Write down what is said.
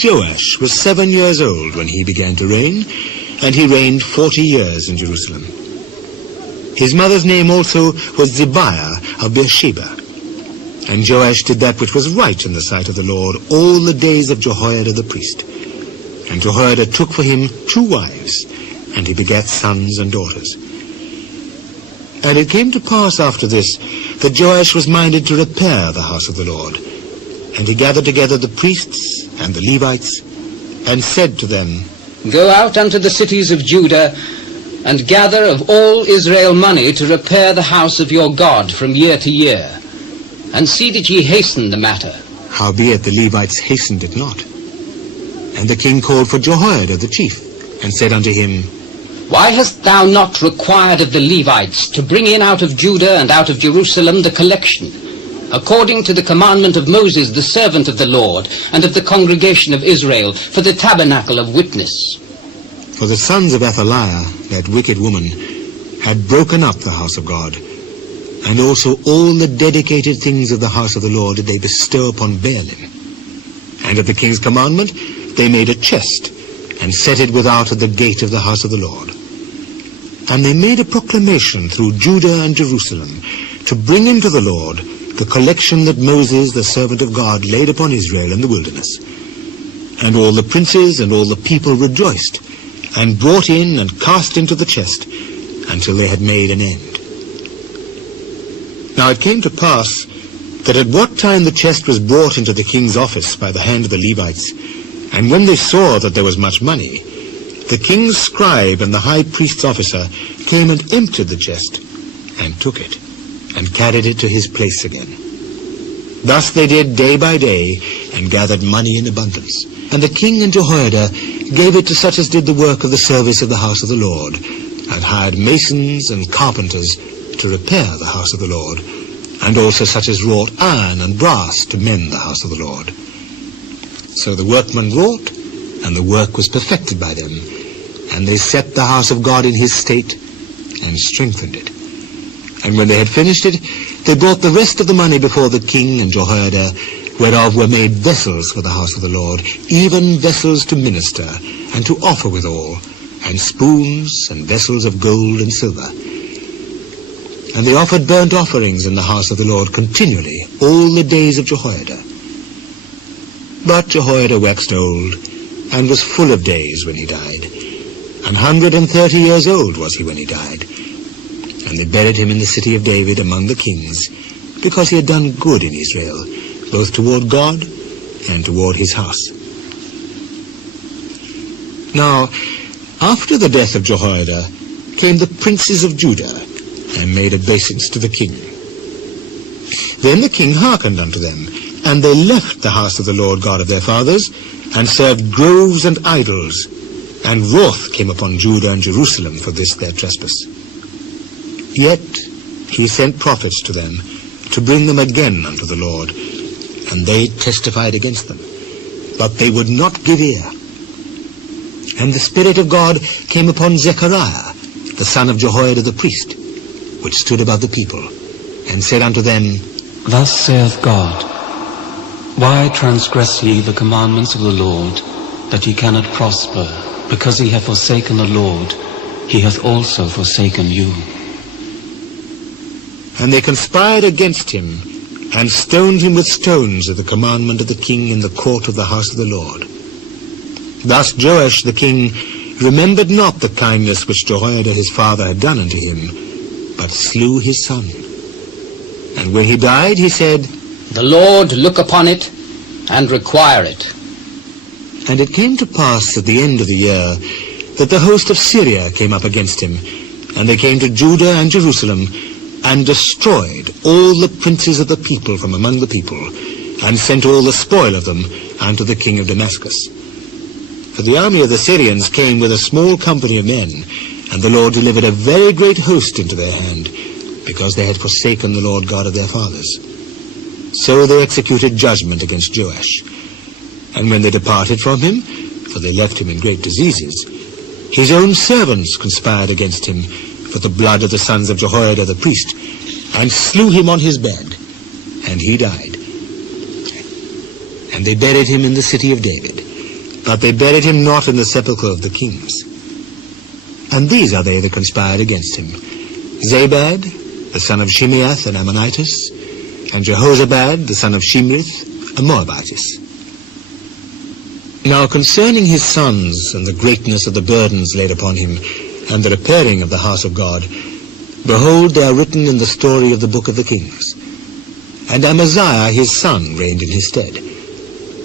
Joash was 7 years old when he began to reign, and he reigned 40 years in Jerusalem. His mother's name also was Zibiah of Beersheba. And Joash did that which was right in the sight of the Lord all the days of Jehoiada the priest. And Jehoiada took for him 2 wives, and he begat sons and daughters. And it came to pass after this that Joash was minded to repair the house of the Lord. And he gathered together the priests and the Levites, and said to them, Go out unto the cities of Judah, and gather of all Israel money to repair the house of your God from year to year, and see that ye hasten the matter. Howbeit the Levites hastened it not. And the king called for Jehoiada the chief, and said unto him, Why hast thou not required of the Levites to bring in out of Judah and out of Jerusalem the collection, according to the commandment of Moses the servant of the Lord, and of the congregation of Israel, for the tabernacle of witness? For the sons of Athaliah, that wicked woman, had broken up the house of God, and also all the dedicated things of the house of the Lord did they bestow upon Baalim. And at the king's commandment they made a chest, and set it without at the gate of the house of the Lord. And they made a proclamation through Judah and Jerusalem, to bring into the Lord the collection that Moses the servant of God laid upon Israel in the wilderness. And all the princes and all the people rejoiced, and brought in and cast into the chest, until they had made an end. Now it came to pass, that at what time the chest was brought into the king's office by the hand of the Levites, and when they saw that there was much money, the king's scribe and the high priest's officer came and emptied the chest, and took it, and carried it to his place again. Thus they did day by day, and gathered money in abundance. And the king and Jehoiada gave it to such as did the work of the service of the house of the Lord, and hired masons and carpenters to repair the house of the Lord, and also such as wrought iron and brass to mend the house of the Lord. So the workmen wrought, and the work was perfected by them, and they set the house of God in his state, and strengthened it. And when they had finished it, they brought the rest of the money before the king and Jehoiada, whereof were made vessels for the house of the Lord, even vessels to minister, and to offer withal, and spoons, and vessels of gold and silver. And they offered burnt offerings in the house of the Lord continually, all the days of Jehoiada. But Jehoiada waxed old, and was full of days when he died. 130 years old was he when he died. And they buried him in the city of David among the kings, because he had done good in Israel, both toward God and toward his house. Now, after the death of Jehoiada, came the princes of Judah, and made obeisance to the king. Then the king hearkened unto them, and they left the house of the Lord God of their fathers, and served groves and idols, and wrath came upon Judah and Jerusalem for this their trespass. Yet he sent prophets to them, to bring them again unto the Lord, and they testified against them, but they would not give ear. And the Spirit of God came upon Zechariah, the son of Jehoiada the priest, which stood above the people, and said unto them, Thus saith God, Why transgress ye the commandments of the Lord, that ye cannot prosper? Because ye have forsaken the Lord, he hath also forsaken you. And they conspired against him, and stoned him with stones at the commandment of the king in the court of the house of the Lord. Thus Joash the king remembered not the kindness which Jehoiada his father had done unto him, but slew his son. And when he died, he said, The Lord look upon it, and require it. And it came to pass at the end of the year, that the host of Syria came up against him, and they came to Judah and Jerusalem, and destroyed all the princes of the people from among the people, and sent all the spoil of them unto the king of Damascus. For the army of the Syrians came with a small company of men, and the Lord delivered a very great host into their hand, because they had forsaken the Lord God of their fathers. So they executed judgment against Joash. And when they departed from him, for they left him in great diseases, his own servants conspired against him for the blood of the sons of Jehoiada the priest, and slew him on his bed, and he died. And they buried him in the city of David. but they buried him not in the sepulchre of the kings. And these are they that conspired against him: Zabad, the son of Shimeath, an Ammonitess, and Jehozabad, the son of Shimrith, a Moabitess. Now concerning his sons, and the greatness of the burdens laid upon him, and the repairing of the house of God, behold, they are written in the story of the book of the kings. And Amaziah his son reigned in his stead.